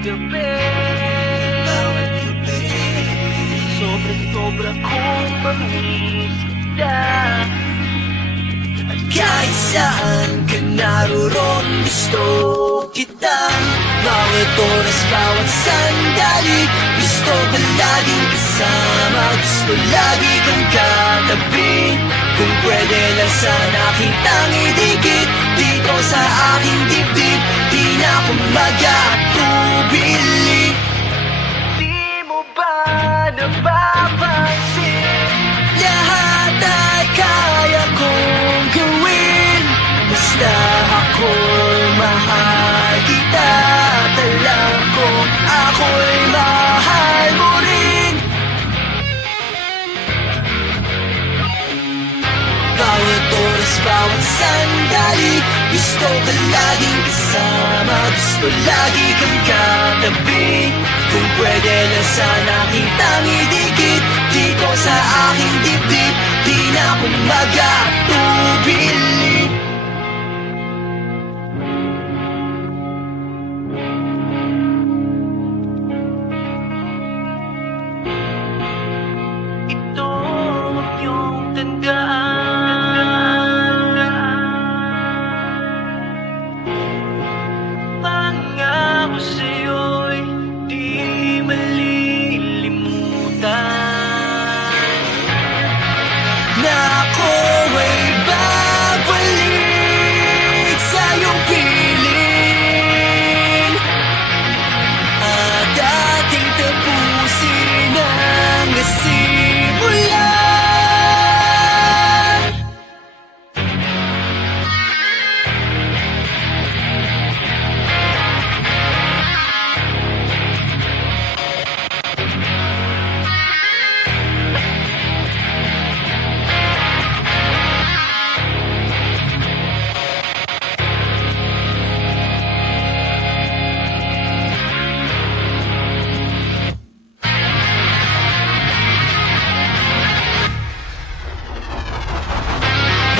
gabi, sobra-sobra kong mamisita. At kahit saan ka naroon, gusto kita. Bawat oras, bawat sandali, gusto ka laging kasama. Gusto lagi kang katabi. Kung pwede lang sana kitang idikit dito sa aking dibdib, di na ako mag-atubili. Di mo ba napapansin? Lahat ay kaya kong gawin, basta ako'y mahal kita. At alam kong ako'y mahal mo rin. Bawat oras, bawat sandali, gusto ka laging kasama. Gusto lagi kang katabi. Kung pwede lang sana kitang idikit dito sa aking dibdib, di na ako mag-atubili. Ito ang iyong tandaan, pangako sa'yo'y di malilimutan, na ako ay babalik sa iyong piling, at ating tapusin ang nasimulan.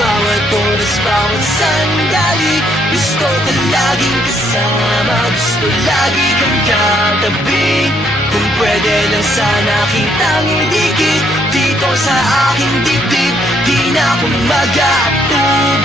Bawat oras, bawat sandali, gusto ka laging kasama. Gusto lagi kang katabi. Kung pwede lang sana kitang idikit dito sa aking dibdib, di na ako mag-atubili.